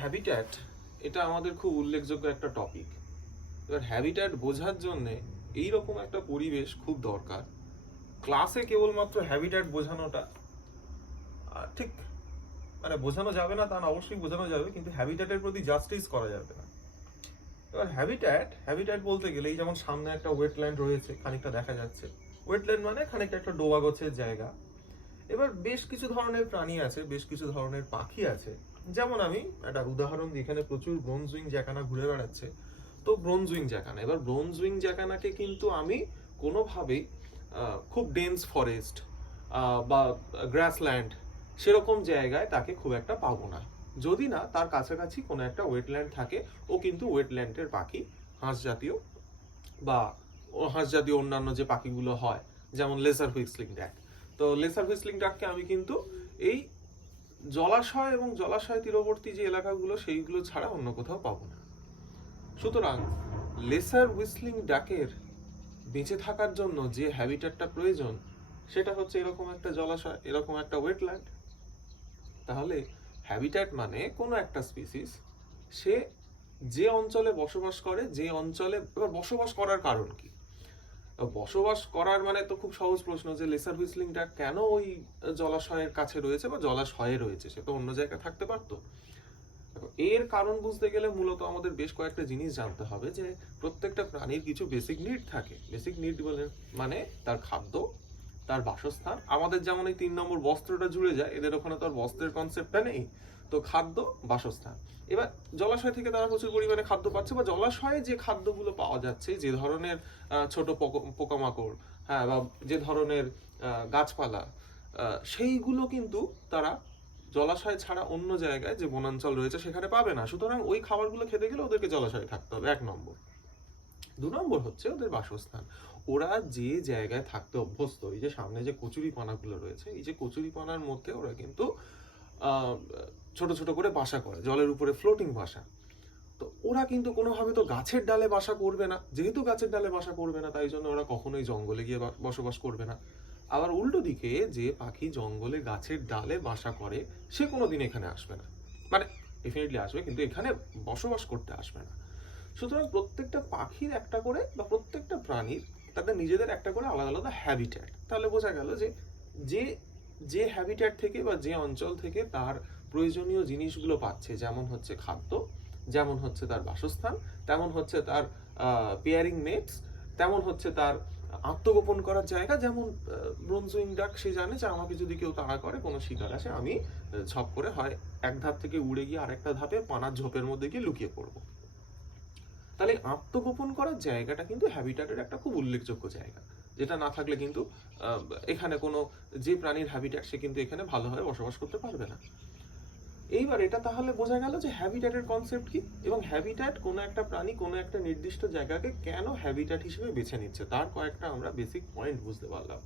Habitat এটা আমাদের খুব উল্লেখযোগ্য একটা টপিক এবার হ্যাবিট্যাট বোঝার জন্যে এইরকম একটা পরিবেশ খুব দরকার। ক্লাসে কেবলমাত্র হ্যাবিট্যাট বোঝানোটা ঠিক মানে বোঝানো যাবে না তা না, অবশ্যই বোঝানো যাবে, কিন্তু হ্যাবিট্যাটের প্রতি জাস্টিস করা যাবে না। এবার হ্যাবিট্যাট হ্যাবিট্যাট বলতে গেলে এই যেমন সামনে একটা ওয়েটল্যান্ড রয়েছে, খানিকটা দেখা যাচ্ছে। ওয়েটল্যান্ড মানে খানিকটা একটা ডোবা গোছের জায়গা। এবার বেশ কিছু ধরনের প্রাণী আছে, বেশ কিছু ধরনের পাখি আছে। যেমন আমি একটা উদাহরণ দিই এখানে প্রচুর ব্রোঞ্জুইং জ্যাকানা ঘুরে বেড়াচ্ছে। তো ব্রোঞ্জুইং জ্যাকানা, এবার ব্রোঞ্জুইং জ্যাকানাকে কিন্তু আমি কোনোভাবেই খুব ডেন্স ফরেস্ট বা গ্রাসল্যান্ড সেরকম জায়গায় তাকে খুব একটা পাবো না। যদি না, তার কাছাকাছি কোনো একটা ওয়েটল্যান্ড থাকে, ও কিন্তু ওয়েটল্যান্ডের পাখি, হাঁস জাতীয় বা হাঁস জাতীয় অন্যান্য যে পাখিগুলো হয়, যেমন লেসার হুইসলিং ড্যাক তো লেসার হুইসলিং ডাককে আমি কিন্তু এই জলাশয় এবং জলাশয় তীরবর্তী যে এলাকাগুলো, সেইগুলো ছাড়া অন্য কোথাও পাবো না। সুতরাং লেসার হুইসলিং ডাকের বেঁচে থাকার জন্য যে হ্যাবিটেটটা প্রয়োজন, সেটা হচ্ছে এরকম একটা জলাশয়, এরকম একটা ওয়েটল্যান্ড তাহলে হ্যাবিট্যাট মানে কোনো একটা স্পিসিস সে যে অঞ্চলে বসবাস করে, যে অঞ্চলে, এবার বসবাস করার কারণ কি? বসবাস করার মানে তো খুব সহজ প্রশ্ন যে লেসার হুইসলিংটা কেন ওই জলাশয়ের কাছে রয়েছে বা জলাশয়ে রয়েছে? সে তো অন্য জায়গায় থাকতে পারতো। এর কারণ বুঝতে গেলে মূলত আমাদের বেশ কয়েকটা জিনিস জানতে হবে যে প্রত্যেকটা প্রাণীর কিছু বেসিক নিড থাকে। বেসিক নিড বলে মানে তার খাদ্য তার বাসস্থান। আমাদের যেমন এই তিন নম্বর বস্ত্রটা জুড়ে যায়, এদের ওখানে তো আর বস্ত্রের কনসেপ্টটা নেই। তো খাদ্য, বাসস্থান। এবার জলাশয় থেকে তারা প্রচুর পরিমাণে খাদ্য পাচ্ছে, বা জলাশয়ে যে খাদ্যগুলো পাওয়া যাচ্ছে, যে ধরনের ছোট পোক- পোকামাকড় হ্যাঁ বা যে ধরনের গাছপালা সেইগুলো কিন্তু তারা জলাশয় ছাড়া অন্য জায়গায় যে বনাঞ্চল রয়েছে, সেখানে পাবে না। সুতরাং ওই খাবারগুলো খেতে গেলে ওদেরকে জলাশয়ে থাকতে হবে, এক নম্বর। দু নম্বর হচ্ছে ওদের বাসস্থান। ওরা যে জায়গায় থাকতে অভ্যস্ত, এই যে সামনে যে কচুরি পানাগুলো রয়েছে, এই যে কচুরি পানার মধ্যে ওরা কিন্তু ছোট ছোট করে বাসা করে, জলের উপরে ফ্লোটিং বাসা। তো ওরা কিন্তু কোনোভাবে তো গাছের ডালে বাসা করবে না। যেহেতু গাছের ডালে বাসা করবে না, তাই জন্য ওরা কখনোই জঙ্গলে গিয়ে বসবাস করবে না। আবার উল্টো দিকে যে পাখি জঙ্গলে গাছের ডালে বাসা করে, সে কোনোদিন এখানে আসবে না। মানে ডেফিনেটলি আসবে, কিন্তু এখানে বসবাস করতে আসবে না। সুতরাং প্রত্যেকটা পাখির একটা করে বা প্রত্যেকটা প্রাণীর তাদের নিজেদের একটা করে আলাদা আলাদা হ্যাবিট্যাট তাহলে বোঝা গেল যে যে যে হ্যাবিট্যাট থেকে বা যে অঞ্চল থেকে তার প্রয়োজনীয় জিনিসগুলো পাচ্ছে, যেমন হচ্ছে খাদ্য, যেমন হচ্ছে তার বাসস্থান, তেমন হচ্ছে তার পেয়ারিং নেটস তেমন হচ্ছে তার আত্মগোপন করার জায়গা, যেমন ব্রোনজুইং ডাক সে জানে যে আমাকে যদি কেউ তাড়া করে, কোনো শিকার আসে, আমি ছপ করে হয়, এক ধাপ থেকে উড়ে গিয়ে আরেকটা ধাপে পানার ঝোপের মধ্যে গিয়ে লুকিয়ে পড়ব। তাহলে আত্মগোপন করার জায়গাটা কিন্তু হ্যাবিটাটের একটা খুব উল্লেখযোগ্য জায়গা। যেটা না থাকলে কিন্তু এখানে কোনো যে প্রাণীর হ্যাবিটাট সে কিন্তু এখানে ভালোভাবে বসবাস করতে পারবে না। এইবার এটা তাহলে বোঝা গেল যে হ্যাবিট্যাটের কনসেপ্ট কি? এবং হ্যাবিট্যাট কোনো একটা প্রাণী কোনো একটা নির্দিষ্ট জায়গাকে কেন হ্যাবিট্যাট হিসেবে বেছে নিচ্ছে? তার কয়েকটা আমরা বেসিক পয়েন্ট বুঝতে পারলাম।